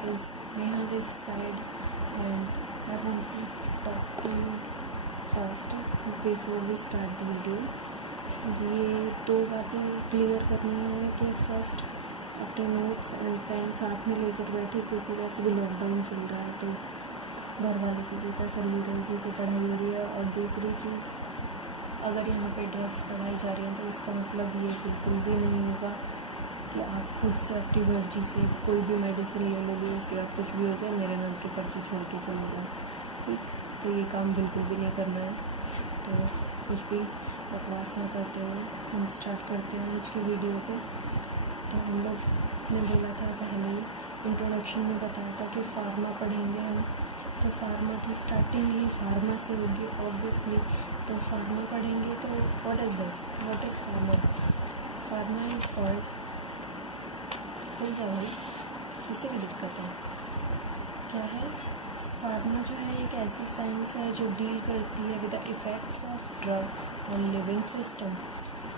this is Neha this side, and I want to talk to you first before we start the video. ये दो बातें clear करनी है कि first अपने नोट्स एंड पेन साथ में लेकर बैठे, क्योंकि वैसे भी लॉकडाउन चल रहा है तो घर वालों की भी तसल्ली रहेगी कि पढ़ाई हो रही है। और दूसरी चीज़, अगर यहाँ पे ड्रग्स पढ़ाई जा रही हैं तो इसका मतलब ये बिल्कुल भी नहीं होगा कि आप खुद से अपनी मर्जी से कोई भी मेडिसिन ले लोगे, उसके बाद कुछ भी हो जाए मेरे नाम की पर्ची छोड़ के चले जाओ। ठीक, तो ये काम बिल्कुल भी नहीं करना है। तो कुछ भी बकवास ना करते हुए हम स्टार्ट करते हैं आज की वीडियो को। तो हम लोग ने बोला था पहले ही इंट्रोडक्शन में बताया था कि फार्मा पढ़ेंगे हम, तो फार्मा की स्टार्टिंग ही फार्मा से होगी ऑब्वियसली। तो फार्मा पढ़ेंगे तो what is this, what is pharma? Pharma is called, खुल जाओ भाई, किसी भी दिक्कत है क्या है? फार्मा जो है एक ऐसी साइंस है जो डील करती है with the effects of drug on living system.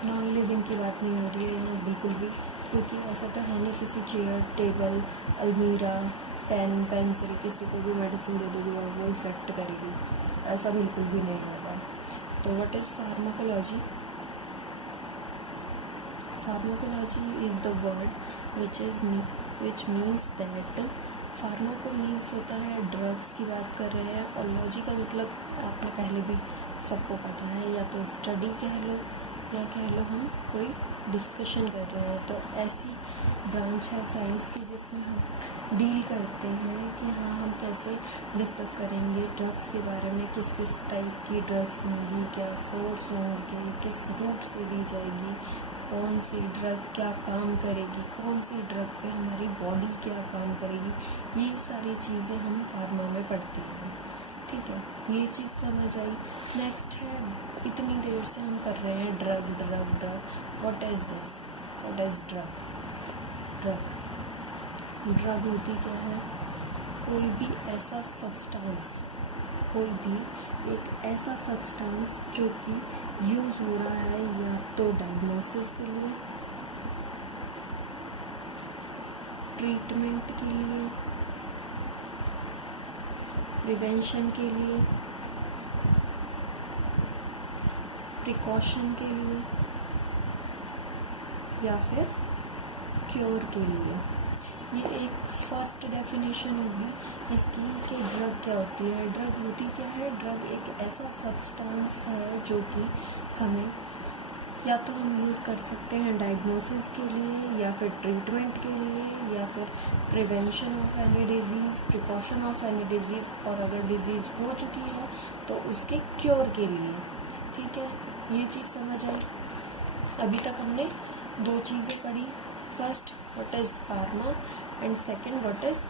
Non living की बात नहीं हो रही है यहाँ बिल्कुल भी, क्योंकि ऐसा तो है नहीं किसी चेयर, टेबल, अलमीरा, पेन, पेंसिल किसी को भी मेडिसिन दे दोगे और वो इफ़ेक्ट करेगी, ऐसा बिल्कुल भी नहीं होगा। तो what is pharmacology? Pharmacology is the word which means that, pharmaco means होता है ड्रग्स की बात कर रहे हैं, और लॉजी का मतलब आपने पहले भी सबको पता है, या तो स्टडी कह लो या कह लो हम कोई डिस्कशन कर रहे हैं। तो ऐसी ब्रांच है साइंस की जिसमें हम डील करते हैं कि हाँ हम कैसे डिस्कस करेंगे ड्रग्स के बारे में, किस किस टाइप की ड्रग्स होंगी, क्या सोर्स होंगे, किस रूट से दी जाएगी, कौन सी ड्रग क्या काम करेगी, कौन सी ड्रग पे हमारी बॉडी क्या काम करेगी, ये सारी चीज़ें हम फार्मा में पढ़ते हैं। ठीक है, ये चीज़ समझ आई। नेक्स्ट है, इतनी देर से हम कर रहे हैं drug drug drug, what is this, what is drug? Drug होती क्या है? कोई भी ऐसा सब्सटेंस, कोई भी एक ऐसा सब्सटेंस जो कि यूज़ हो रहा है या तो डायग्नोसिस के लिए, ट्रीटमेंट के लिए, प्रिवेंशन के लिए, प्रिकॉशन के लिए, या फिर क्योर के लिए। ये एक फर्स्ट डेफिनेशन होगी इसकी कि ड्रग क्या होती है। ड्रग होती क्या है? ड्रग एक ऐसा सब्सटेंस है जो कि हमें या तो हम यूज़ कर सकते हैं डायग्नोसिस के लिए, या फिर ट्रीटमेंट के लिए, या फिर prevention of any disease, precaution of any disease, और अगर डिज़ीज़ हो चुकी है तो उसके क्योर के लिए। ठीक है, ये चीज़ समझ आई। अभी तक हमने दो चीज़ें पढ़ी, first what is pharma and second what is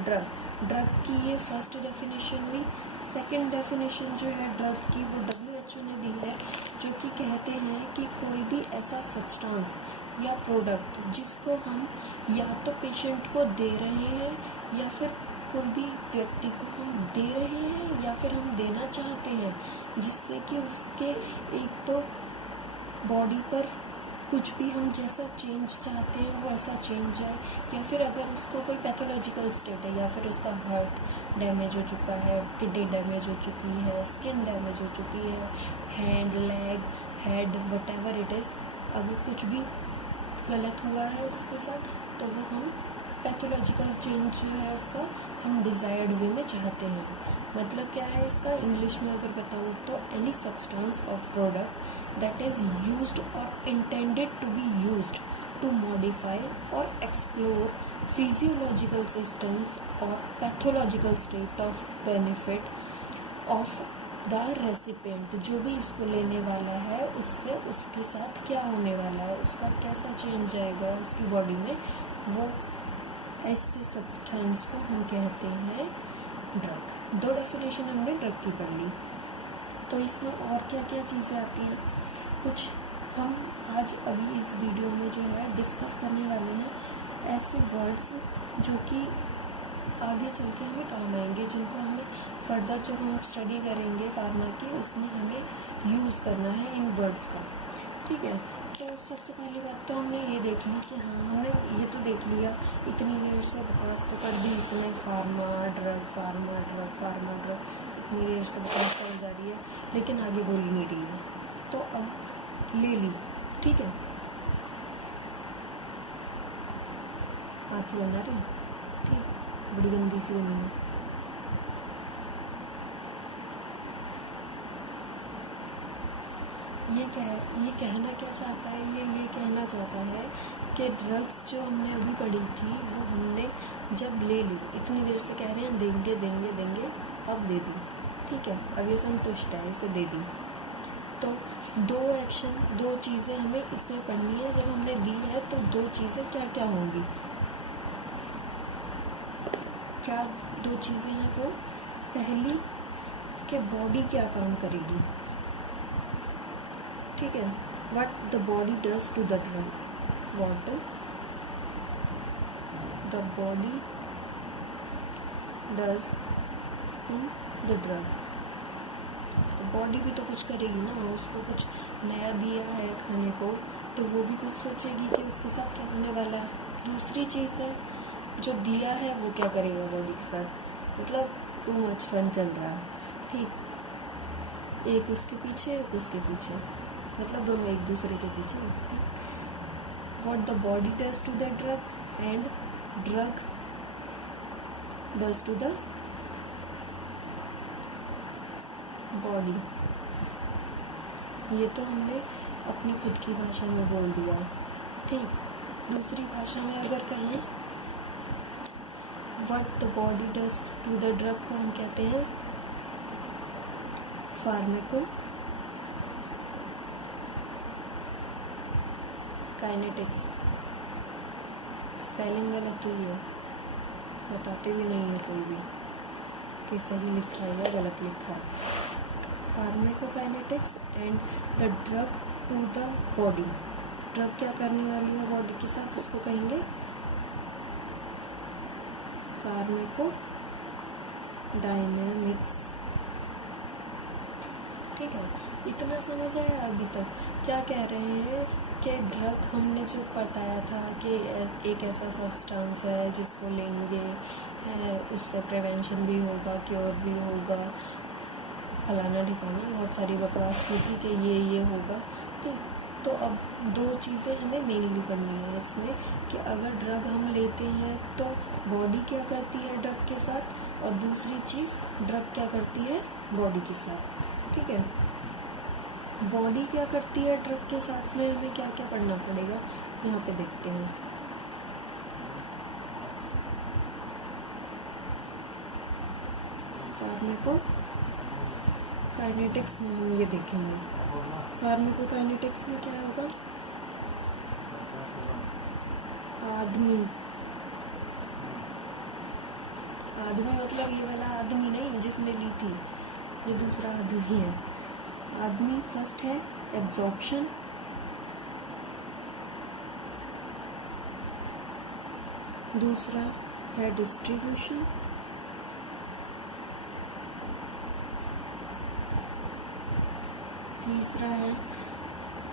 drug. Drug की ये फर्स्ट डेफिनेशन हुई। सेकंड डेफिनेशन जो है ड्रग की वो WHO ने दी है, जो कि कहते हैं कि कोई भी ऐसा सब्सटेंस या प्रोडक्ट जिसको हम या तो पेशेंट को दे रहे हैं, या फिर कोई भी व्यक्ति को हम दे रहे हैं, या फिर हम देना चाहते हैं, जिससे कि उसके एक तो बॉडी पर कुछ भी हम जैसा चेंज चाहते हैं वो ऐसा चेंज आए, या फिर अगर उसको कोई पैथोलॉजिकल स्टेट है, या फिर उसका हार्ट डैमेज हो चुका है, किडनी डैमेज हो चुकी है, स्किन डैमेज हो चुकी है, hand, leg, head, whatever it is, अगर कुछ भी गलत हुआ है उसके साथ तो वो हम पैथोलॉजिकल चेंज जो है उसका हम डिज़ायर्ड वे में चाहते हैं। मतलब क्या है इसका इंग्लिश में अगर बताऊँ तो, एनी सब्सटेंस और प्रोडक्ट दैट इज़ यूज्ड और intended to be used to modify और एक्सप्लोर फिजियोलॉजिकल सिस्टम्स और pathological state of benefit of the recipient. जो भी इसको लेने वाला है उससे उसके साथ क्या होने वाला है, उसका कैसा चेंज आएगा उसकी बॉडी में, वो ऐसे सब्सटेंस को हम कहते हैं ड्रग। दो डेफिनेशन हमने ड्रग की पढ़ ली। तो इसमें और क्या क्या चीज़ें आती हैं, कुछ हम आज अभी इस वीडियो में जो है डिस्कस करने वाले हैं ऐसे वर्ड्स जो कि आगे चल के हमें काम आएंगे, जिनको हमें फर्दर जब हम स्टडी करेंगे फार्मा की उसमें हमें यूज़ करना है इन वर्ड्स का। ठीक है, तो सबसे पहली बात तो हमने ये देख ली कि हाँ, हमने ये तो देख लिया, इतनी देर से बकवास तो कर दी इसमें, pharma drug pharma drug pharma drug, इतनी देर से बकवास कर जा रही है लेकिन आगे बोल नहीं रही है। तो अब ले ली, ठीक है, आँखें बना रही, ठीक, बड़ी गंदी सी बनी है। ये कहना क्या चाहता है, ये कहना चाहता है कि ड्रग्स जो हमने अभी पढ़ी थी वो हमने जब ले ली, इतनी देर से कह रहे हैं देंगे देंगे देंगे, अब दे दी, ठीक है, अब ये संतुष्ट है, इसे दे दी। तो दो चीज़ें हमें इसमें पढ़नी है, जब हमने दी है तो दो चीज़ें क्या क्या होंगी, क्या दो चीज़ें हैं वो, पहली कि बॉडी क्या काम करेगी, ठीक है, what the body does to the drug, what the body does to the drug। Body भी तो कुछ करेगी ना, उसको कुछ नया दिया है खाने को तो वो भी कुछ सोचेगी कि उसके साथ क्या होने वाला है। दूसरी चीज़ है जो दिया है वो क्या करेगा बॉडी के साथ, मतलब टू मच फन चल रहा है, ठीक, एक उसके पीछे एक उसके पीछे, मतलब दोनों एक दूसरे के पीछे, ठीक। What the body does to the drug and drug does to the body, ये तो हमने अपनी खुद की भाषा में बोल दिया, ठीक। दूसरी भाषा में अगर कहें what the body does to the drug को हम कहते हैं फार्मेको काइनेटिक्स। स्पेलिंग गलत हुई है, बताते भी नहीं है कोई भी कि सही लिखा है या गलत लिखा है। Pharmacokinetics and the drug to the body, drug क्या करने वाली है बॉडी के साथ उसको कहेंगे फार्मेको डायनेमिक्स, ठीक है। इतना समझ आया अभी तक। क्या कह रहे हैं कि ड्रग हमने जो बताया था कि एक ऐसा सब्सटेंस है जिसको लेंगे है उससे प्रिवेंशन भी होगा, क्योर भी होगा, फलाना ठिकाना बहुत सारी बकवास की थी कि ये होगा, ठीक। तो अब दो चीज़ें हमें मेनली पढ़नी है इसमें कि अगर ड्रग हम लेते हैं तो बॉडी क्या करती है ड्रग के साथ, और दूसरी चीज़ ड्रग क्या करती है बॉडी के साथ, ठीक है। बॉडी क्या करती है ड्रग के साथ में हमें क्या क्या पढ़ना पड़ेगा यहाँ पे देखते हैं। फार्मेको काइनेटिक्स में हम ये देखेंगे। फार्मेको काइनेटिक्स में क्या होगा, आदमी मतलब ये वाला आदमी नहीं जिसने ली थी, ये दूसरा आदमी है। आदमी फर्स्ट है एब्जॉर्प्शन, दूसरा है डिस्ट्रीब्यूशन, तीसरा है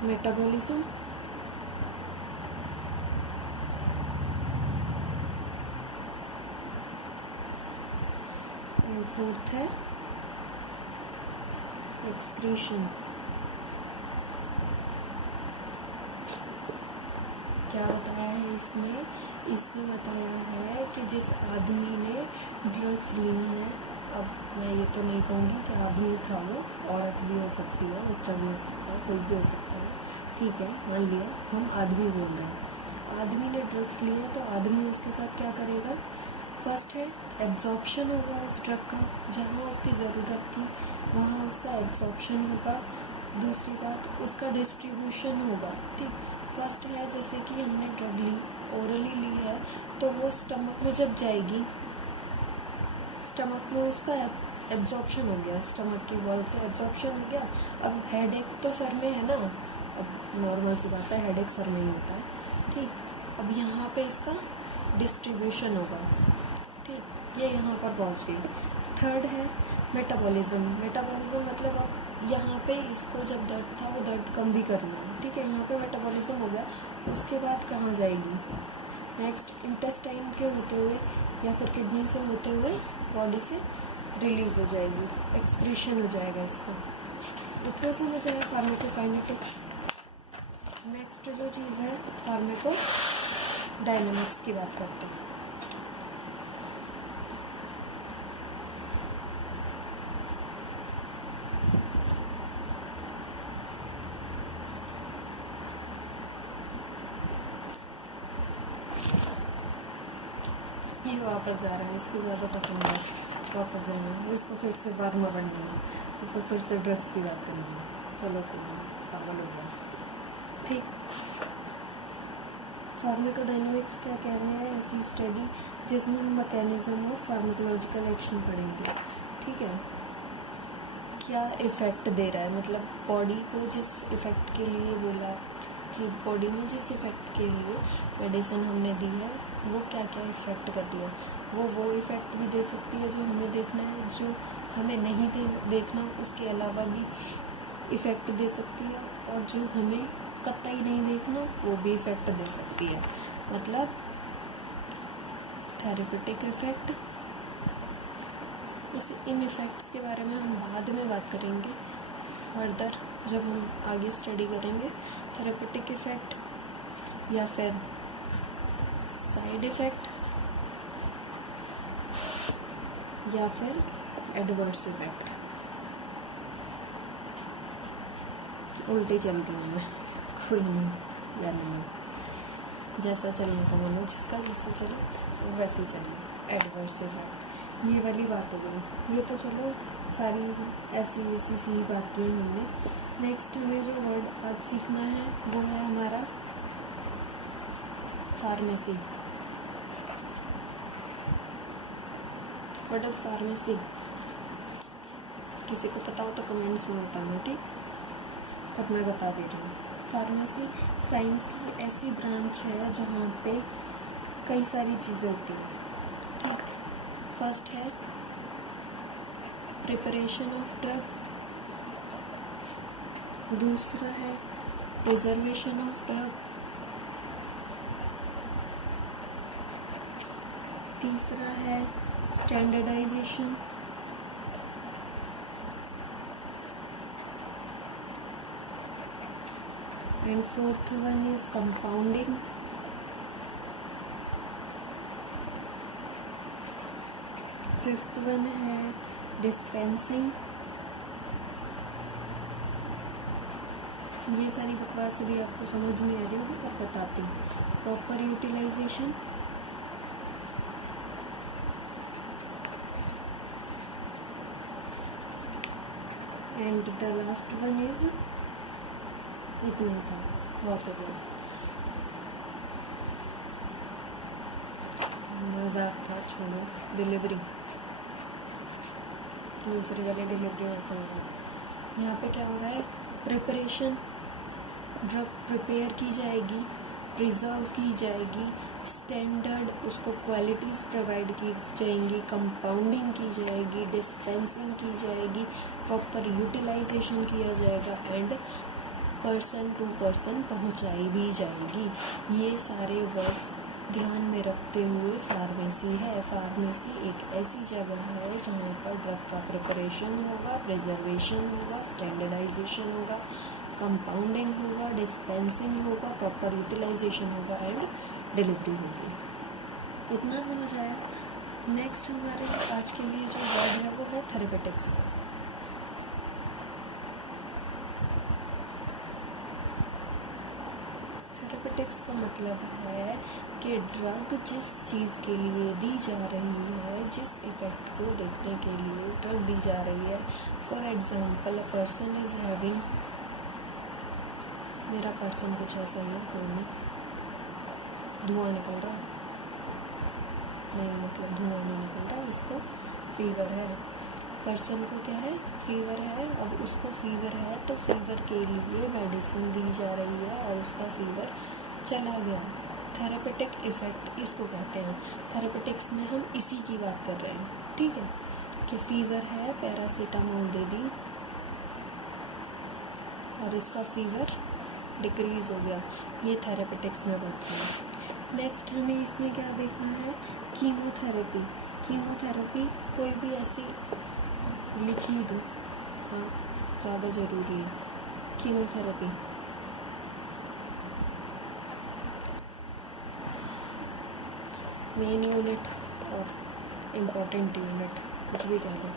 मेटाबॉलिज्म, एंड फोर्थ है एक्सक्रीशन। क्या बताया है इसमें बताया है कि जिस आदमी ने ड्रग्स ली हैं, अब मैं ये तो नहीं कहूँगी कि आदमी था वो, औरत भी हो सकती है, बच्चा भी हो सकता है, कोई भी हो सकता है, ठीक है, मान लिया हम आदमी बोल रहे हैं। आदमी ने ड्रग्स लिए तो आदमी उसके साथ क्या करेगा, फर्स्ट है एब्जॉर्प्शन होगा उस ड्रग का, जहाँ उसकी ज़रूरत थी वहाँ उसका एब्जॉर्प्शन होगा। दूसरी बात उसका डिस्ट्रीब्यूशन होगा, ठीक। फर्स्ट है जैसे कि हमने ड्रग ली, ओरली ली है, तो वो स्टमक में जब जाएगी, स्टमक में उसका एब्जॉर्प्शन हो गया, स्टमक की वॉल से एब्जॉर्प्शन हो गया। अब हेडेक तो सर में है ना, अब नॉर्मल सी बात है, हेडेक सर में ही होता है, ठीक। अब यहाँ पे इसका डिस्ट्रीब्यूशन होगा, ठीक, ये यहाँ पर पहुँच गई। थर्ड है मेटाबॉलिज्म। मेटाबॉलिज्म मतलब अब यहाँ पे इसको जब दर्द था वो दर्द कम भी कर रही है, ठीक है। यहाँ पे मेटाबॉलिज्म हो गया, उसके बाद कहाँ जाएगी, नेक्स्ट इंटेस्टाइन के होते हुए या फिर किडनी से होते हुए बॉडी से रिलीज़ हो जाएगी, एक्सक्रीशन हो जाएगा इसका। इतना समझ आया फार्माकोकाइनेटिक्स। नेक्स्ट जो चीज़ है फार्माकोडायनामिक्स की बात करते हैं। ये वापस जा रहा है, इसको ज़्यादा पसंद है वापस जाना है, इसको फिर से फार्मा बनना है, इसको फिर से ड्रग्स की बात करनी है। चलो पागल हो गया, ठीक। फार्माकोडायनामिक्स क्या कह रहे हैं, ऐसी स्टडी जिसमें हम मैकेनिज्म ऑफ फार्माकोलॉजिकल एक्शन पढ़ेंगे, ठीक है। क्या इफ़ेक्ट दे रहा है, मतलब बॉडी को जिस इफ़ेक्ट के लिए बोला, बॉडी में जिस इफ़ेक्ट के लिए मेडिसिन हमने दी है वो क्या क्या इफ़ेक्ट कर रही है। वो इफ़ेक्ट भी दे सकती है जो हमें देखना है, जो हमें नहीं देखना उसके अलावा भी इफ़ेक्ट दे सकती है, और जो हमें कतई नहीं देखना वो भी इफ़ेक्ट दे सकती है। मतलब थेरेपेटिक इफ़ेक्ट। इन इफ़ेक्ट्स के बारे में हम बाद में बात करेंगे फर्दर, जब हम आगे स्टडी करेंगे। थेरेपेटिक इफ़ेक्ट या फिर साइड इफ़ेक्ट या फिर एडवर्स इफ़ेक्ट। उल्टी चल रही हूँ मैं, कोई नहीं, जाने नहीं, जैसा चलने का मन हो, जिसका जैसे चले वो वैसे ही चले। एडवर्स इफ़ेक्ट ये वाली बात हो गई। ये तो चलो सारी ऐसी सी बात की है हमने। नेक्स्ट हमें जो वर्ड आज सीखना है वो है हमारा फार्मेसी। What is pharmacy? किसी को पता हो तो कमेंट्स में बताना, ठीक। पर मैं बता दे रही हूँ, फार्मेसी साइंस की ऐसी ब्रांच है जहाँ पे कई सारी चीज़ें होती हैं, ठीक। फर्स्ट है प्रिपरेशन ऑफ ड्रग, दूसरा है प्रिजर्वेशन ऑफ ड्रग, तीसरा है standardisation, and fourth one is compounding, fifth one है डिस्पेंसिंग। ये सारी बकवास भी आपको समझ नहीं आ रही होगी पर बताती हूँ। Proper utilisation, and the last one is, इतना ही था, बहुत हो गया, मजाक था, छोड़ो। डिलीवरी, दूसरी वाली डिलीवरी मत समझो। यहाँ पे क्या हो रहा है, प्रिपरेशन, ड्रग प्रिपेयर की जाएगी, प्रिजर्व की जाएगी, स्टैंडर्ड उसको क्वालिटीज़ प्रोवाइड की जाएंगी, कंपाउंडिंग की जाएगी, डिस्पेंसिंग की जाएगी, प्रॉपर यूटिलाइजेशन किया जाएगा, एंड पर्सन टू पर्सन पहुँचाई भी जाएगी। ये सारे वर्ड्स ध्यान में रखते हुए फार्मेसी है। फार्मेसी एक ऐसी जगह है जहाँ पर ड्रग का प्रिपरेशन होगा, प्रिजर्वेशन होगा, स्टैंडर्डाइजेशन होगा, कंपाउंडिंग होगा, डिस्पेंसिंग होगा, प्रॉपर यूटिलाइजेशन होगा एंड डिलीवरी होगी। इतना समझ आया। नेक्स्ट हमारे आज के लिए जो वर्ड है वो है थेरेपेटिक्स। थेरेपेटिक्स का मतलब है कि ड्रग जिस चीज़ के लिए दी जा रही है, जिस इफ़ेक्ट को देखने के लिए ड्रग दी जा रही है। For example, a person is having, मेरा पर्सन कुछ ऐसा ही है, कोई नहीं, धुआं निकल रहा है, नहीं मतलब धुआं नहीं निकल रहा, इसको फीवर है। पर्सन को क्या है, फीवर है। अब उसको फीवर है तो फीवर के लिए मेडिसिन दी जा रही है और उसका फीवर चला गया। थेरेपेटिक इफ़ेक्ट इसको कहते हैं। थेरेपेटिक्स में हम इसी की बात कर रहे हैं, ठीक है, कि फीवर है, पैरासीटामोल दे दी, और इसका फीवर डिक्रीज़ हो गया। ये थेरेपेटिक्स में पड़ता है। नेक्स्ट हमें इसमें क्या देखना है, कीमोथेरेपी। कीमोथेरेपी कोई भी ऐसी लिख ही दो, हाँ ज़्यादा ज़रूरी है। कीमोथेरेपी मेन यूनिट और इम्पॉर्टेंट यूनिट कुछ भी कह लो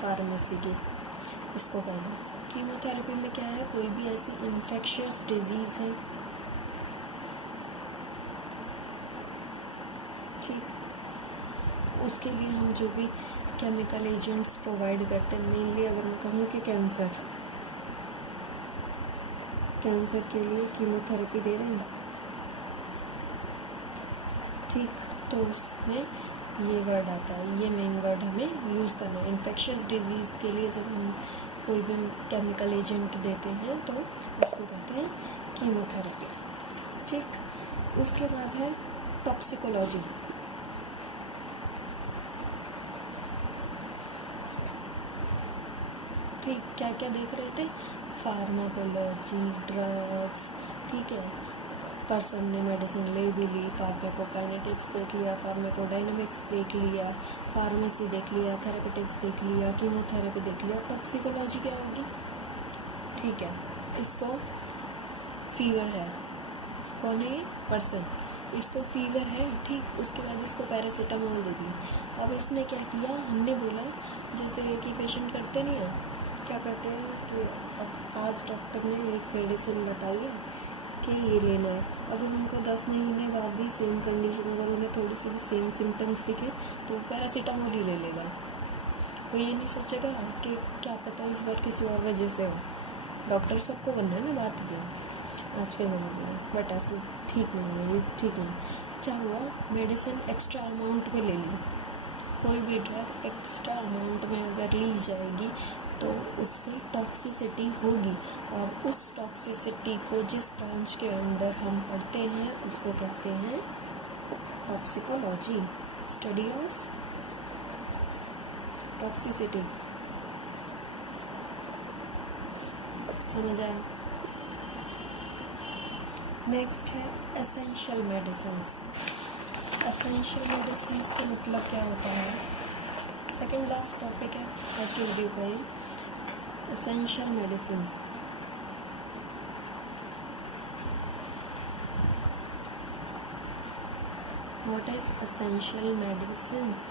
फार्मेसी की, इसको कहना। कीमोथेरेपी में क्या है, कोई भी ऐसी इन्फेक्शियस डिजीज़ है, ठीक, उसके लिए हम जो भी केमिकल एजेंट्स प्रोवाइड करते हैं, मेनली अगर मैं कहूँ कि कैंसर के लिए कीमोथेरेपी दे रहे हैं, ठीक, तो उसमें ये वर्ड आता है, ये मेन वर्ड हमें यूज़ करना है। इन्फेक्शियस डिजीज़ के लिए जब हम कोई भी केमिकल एजेंट देते हैं तो उसको कहते हैं कीमोथेरेपी, ठीक। उसके बाद है टॉक्सिकोलॉजी। ठीक, क्या क्या देख रहे थे, फार्माकोलॉजी, ड्रग्स, ठीक है, पर्सन ने मेडिसिन ले भी ली, फार्माकोकाइनेटिक्स देख लिया, फार्माकोडायनेमिक्स देख लिया, फार्मेसी देख लिया, थेरेपेटिक्स देख लिया, कीमोथेरेपी देख लिया। टॉक्सिकोलॉजी क्या होगी, ठीक है, इसको फीवर है, कौन है ये, पर्सन, इसको फीवर है, ठीक, उसके बाद इसको पैरासीटामोल दे दी। अब इसने क्या किया, हमने बोला जैसे कि पेशेंट करते नहीं है, क्या करते हैं कि आज डॉक्टर ने एक मेडिसिन बताई है कि ये लेना है, अगर उनको 10 महीने बाद भी सेम कंडीशन, अगर उन्हें थोड़ी सी भी सेम सिम्टम्स दिखे तो वो पैरासीटामोल ही ले लेगा। वो ये नहीं सोचेगा कि क्या पता इस बार किसी और वजह से हो। डॉक्टर सबको बनना है ना, बात ये आज के ज़माने में, बट ऐसे ठीक नहीं है, ये ठीक नहीं। क्या हुआ, मेडिसिन एक्स्ट्रा अमाउंट में ले ली, कोई भी ड्रग एक्स्ट्रा अमाउंट में अगर ली जाएगी तो उससे टॉक्सिसिटी होगी, और उस टॉक्सिसिटी को जिस ब्रांच के अंडर हम पढ़ते हैं उसको कहते हैं टॉक्सिकोलॉजी, स्टडी ऑफ टॉक्सिसिटी। समझ आए। नेक्स्ट है एसेंशियल मेडिसिन्स। एसेंशियल मेडिसिन्स का मतलब क्या होता है, सेकेंड लास्ट टॉपिक है फर्स्ट वीडियो का ये, essential medicines. What is essential medicines?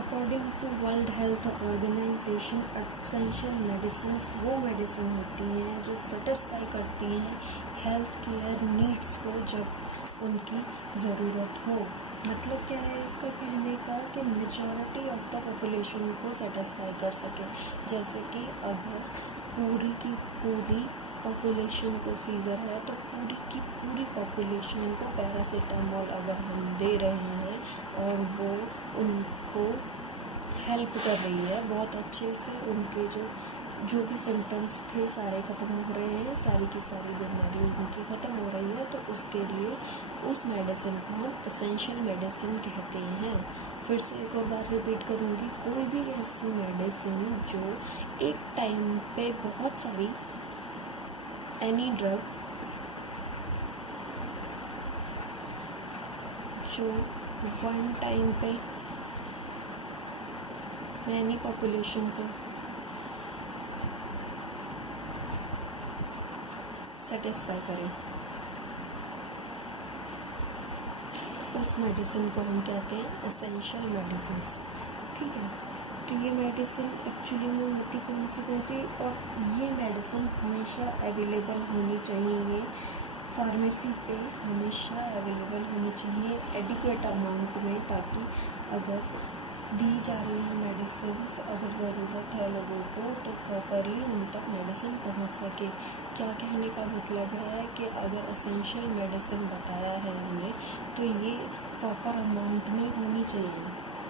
According to World Health Organization, essential medicines वो मेडिसिन होती हैं जो सेटिस्फाई करती हैं हेल्थ केयर नीड्स को जब उनकी ज़रूरत हो। मतलब क्या है इसका कहने का, कि मेजॉरिटी ऑफ द पॉपुलेशन को सेटिस्फाई कर सके। जैसे कि अगर पूरी की पूरी पॉपुलेशन को फीवर है तो पूरी की पूरी पॉपुलेशन को पैरासीटामोल अगर हम दे रहे हैं और वो उनको हेल्प कर रही है बहुत अच्छे से, उनके जो भी सिम्टम्स थे सारे ख़त्म हो रहे हैं, सारी की सारी बीमारी उनकी ख़त्म हो रही है, तो उसके लिए उस मेडिसिन को हम एसेंशियल मेडिसिन कहते हैं। फिर से एक और बार रिपीट करूँगी, कोई भी ऐसी मेडिसिन जो एक टाइम पे बहुत सारी, एनी ड्रग जो वन टाइम पे मैनी पॉपुलेशन को सेटिस्फाई करे, उस मेडिसिन को हम कहते हैं एसेंशियल मेडिसिन्स। ठीक है, तो ये मेडिसिन एक्चुअली में होती कौन सी, और ये मेडिसिन हमेशा अवेलेबल होनी चाहिए, फार्मेसी पे हमेशा अवेलेबल होनी चाहिए एडिक्वेट अमाउंट में, ताकि अगर दी जा रही है मेडिसिन, अगर ज़रूरत है लोगों को तो प्रॉपरली उन तक मेडिसिन पहुंच सके। क्या कहने का मतलब है कि अगर एसेंशियल मेडिसिन बताया है हमने तो ये प्रॉपर अमाउंट में होनी चाहिए,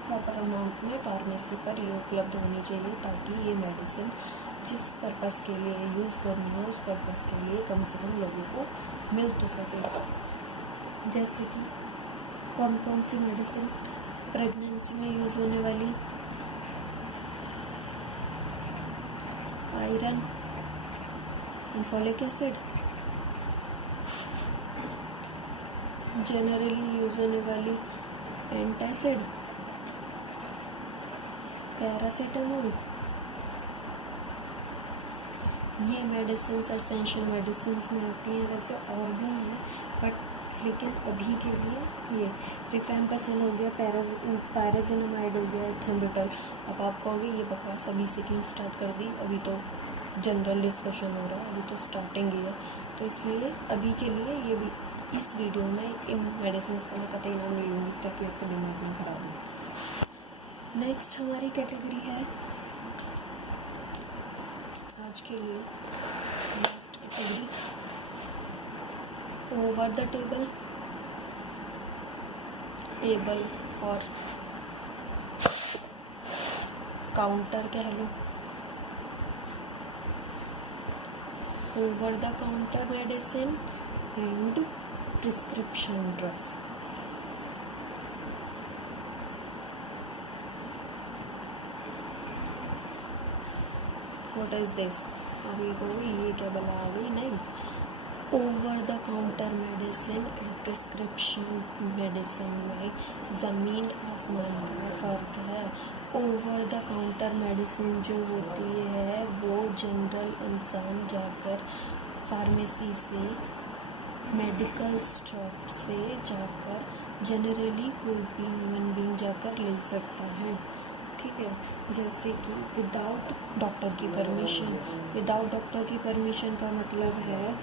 प्रॉपर अमाउंट में फार्मेसी पर ये उपलब्ध होनी चाहिए, ताकि ये मेडिसिन जिस पर्पज़ के लिए यूज़ करनी है उस पर्पज़ के लिए कम से कम लोगों को मिल तो सके। जैसे कि कौन कौन सी मेडिसिन प्रेगनेंसी में यूज़ होने वाली, iron, and folic acid. Generally use होने वाली एंटासिड, पैरासीटामोल। ये मेडिसिन एसेंशियल मेडिसिन में आती हैं, वैसे और भी हैं बट लेकिन अभी के लिए ये रिफेम्पिसिन हो गया, पैराजिनामाइड हो गया, एथेम्ब्यूटल। अब आप कहोगे ये बकवास अभी से क्यों स्टार्ट कर दी, अभी तो जनरल डिस्कशन हो रहा है, अभी तो स्टार्टिंग ही है, तो इसलिए अभी के लिए ये भी इस वीडियो में इन मेडिसिन का मैं कतई नाम नहीं लूँगी ताकि आपका दिमाग ना खराब हो। नेक्स्ट हमारी कैटेगरी है आज के लिए last category, over the table, table और काउंटर कह लो, over the counter medicine and prescription drugs. What is this? अब ये कहोगे ये क्या बला आ गई? नहीं, over the counter medicine and prescription medicine में ज़मीन आसमान का फ़र्क है। ओवर द काउंटर मेडिसिन जो होती है वो जनरल इंसान जाकर फार्मेसी से, मेडिकल स्टोर से जाकर, जनरली कोई भी ह्यूमन बीइंग जाकर ले सकता है, ठीक है। जैसे कि विदाउट डॉक्टर की परमिशन। विदाउट डॉक्टर की परमिशन का मतलब है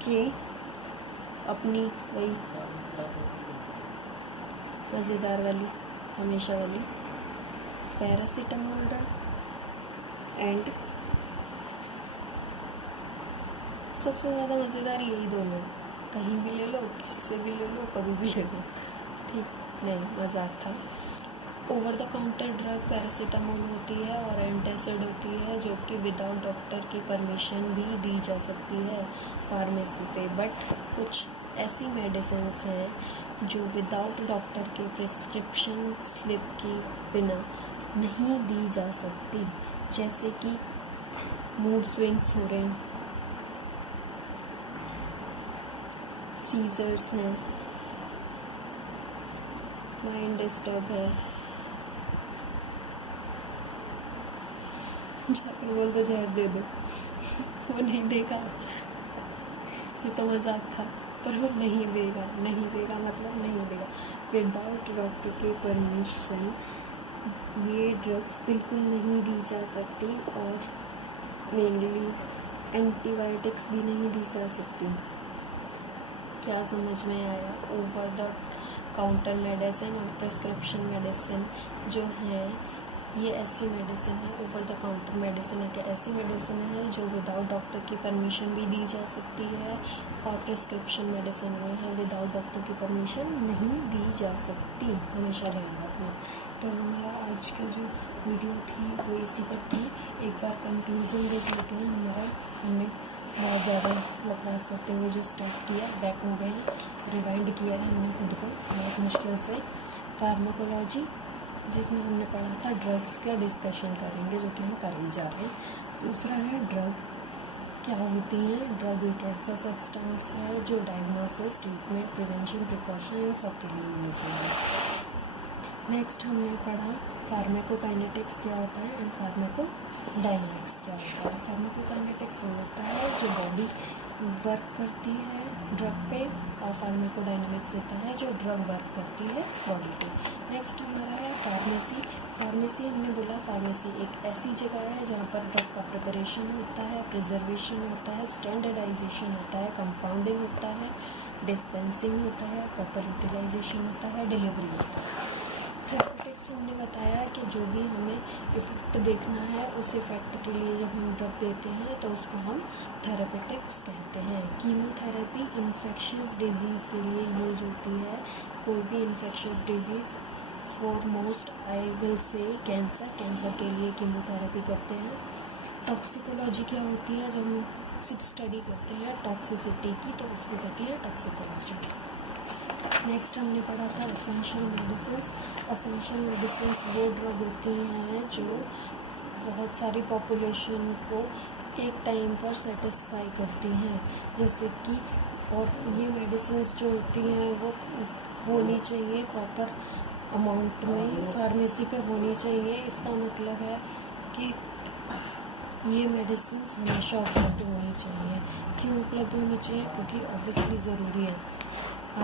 कि अपनी वही मज़ेदार वाली, हमेशा वाली पैरासीटामोल ड्रग एंड सबसे ज़्यादा मज़ेदार यही दोनों, कहीं भी ले लो, किसी से भी ले लो, कभी भी ले लो, ठीक नहीं, मजाक था। Over the counter drug paracetamol होती है और एंटासिड होती है, जो कि विदाउट डॉक्टर की परमिशन भी दी जा सकती है फार्मेसी पे। बट कुछ ऐसी मेडिसिन्स हैं जो विदाउट डॉक्टर के प्रिस्क्रिप्शन स्लिप के बिना नहीं दी जा सकती, जैसे कि मूड स्विंग्स हो रहे हैं, सीजर्स हैं, माइंड डिस्टर्ब है, जाकर बोल दो जहर दे दो वो नहीं देगा, ये तो मजाक था, पर वो नहीं देगा। नहीं देगा मतलब नहीं देगा। विदाउट डॉक्टर की परमिशन ये ड्रग्स बिल्कुल नहीं दी जा सकती और मेनली एंटीबायोटिक्स भी नहीं दी जा सकती। क्या समझ में आया? ओवर द काउंटर मेडिसिन और प्रिस्क्रिप्शन मेडिसिन जो हैं ये ऐसी मेडिसिन है, ओवर द काउंटर मेडिसिन है कि ऐसी मेडिसिन है जो विदाउट डॉक्टर की परमिशन भी दी जा सकती है, और प्रिस्क्रिप्शन मेडिसिन वो है विदाउट डॉक्टर की परमिशन नहीं दी जा सकती, हमेशा ध्यान रखना। तो हमारा आज का जो वीडियो थी वो इसी पर थी। एक बार कंक्लूजन देख लेते हैं हमारा। हमने बहुत ज़्यादा बकवास करते हुए जो स्टार्ट किया, बैक हो गए हैं, रिवाइंड किया है हमने खुद को बहुत मुश्किल से। फार्माकोलॉजी जिसमें हमने पढ़ा था ड्रग्स का डिस्कशन करेंगे, जो कि हम कर ही जा रहे हैं। दूसरा है ड्रग क्या होती है। ड्रग एक ऐसा सब्सटेंस है जो डायग्नोसिस, ट्रीटमेंट, प्रिवेंशन, प्रिकॉशन इन सब के लिए यूज होगा। नेक्स्ट हमने पढ़ा फार्माकोकाइनेटिक्स क्या होता है एंड फार्माकोडायनामिक्स क्या होता है। फार्माकोकाइनेटिक्स होता है जो बॉडी वर्क करती है ड्रग पे, और फार्माकोडायनामिक्स होता है जो ड्रग वर्क करती है बॉडी पे। नेक्स्ट हमारा है फार्मेसी। फार्मेसी हमने बोला फार्मेसी एक ऐसी जगह है जहाँ पर ड्रग का प्रिपरेशन होता है, प्रिजर्वेशन होता है, स्टैंडर्डाइजेशन होता है, कंपाउंडिंग होता है, डिस्पेंसिंग होता है, प्रॉपर यूटिलाइजेशन होता है, डिलीवरी होता है। थेरेपेटिक्स हमने बताया कि जो भी हमें इफ़ेक्ट देखना है उस इफ़ेक्ट के लिए जब हम ड्रग देते हैं तो उसको हम थेरेपेटिक्स कहते हैं। कीमोथेरेपी इन्फेक्शियस डिजीज़ के लिए यूज़ होती है। कोई भी infectious disease, foremost I will say cancer के लिए कीमोथेरेपी करते हैं। टॉक्सिकोलॉजी क्या होती है? जब हम स्टडी करते हैं टॉक्सिसिटी की तो उसको कहते हैं टॉक्सिकोलॉजी। नेक्स्ट हमने पढ़ा था एसेंशियल मेडिसिन्स। एसेंशियल मेडिसिन्स वो ड्रग होती हैं जो बहुत सारी पॉपुलेशन को एक टाइम पर सेटिस्फाई करती हैं, जैसे कि और ये मेडिसिन्स जो होती हैं वो होनी चाहिए प्रॉपर अमाउंट में, फार्मेसी पे होनी चाहिए। इसका मतलब है कि ये मेडिसिन्स हमेशा उपलब्ध होनी चाहिए। क्यों उपलब्ध होनी चाहिए? क्योंकि ऑब्वियसली ज़रूरी है।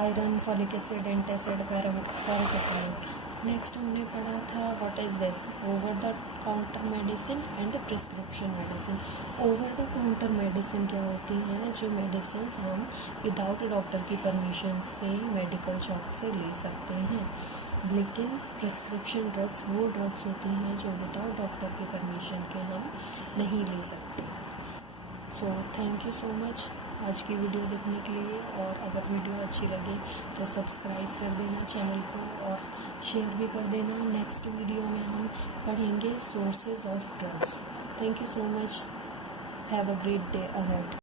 Iron, folic acid, antacid, paracetamol. Next हमने पढ़ा था what is this, over the counter medicine and prescription medicine. Over the counter medicine क्या होती है? जो मेडिसिन हम विदाउट डॉक्टर की परमिशन से मेडिकल शॉप से ले सकते हैं। लेकिन प्रिस्क्रिप्शन ड्रग्स वो ड्रग्स होती हैं जो विदाउट डॉक्टर की परमिशन के हम नहीं ले सकते। So thank you so much आज की वीडियो देखने के लिए। और अगर वीडियो अच्छी लगे तो सब्सक्राइब कर देना चैनल को और शेयर भी कर देना। नेक्स्ट वीडियो में हम पढ़ेंगे sources of drugs. Thank you so much. Have a great day ahead.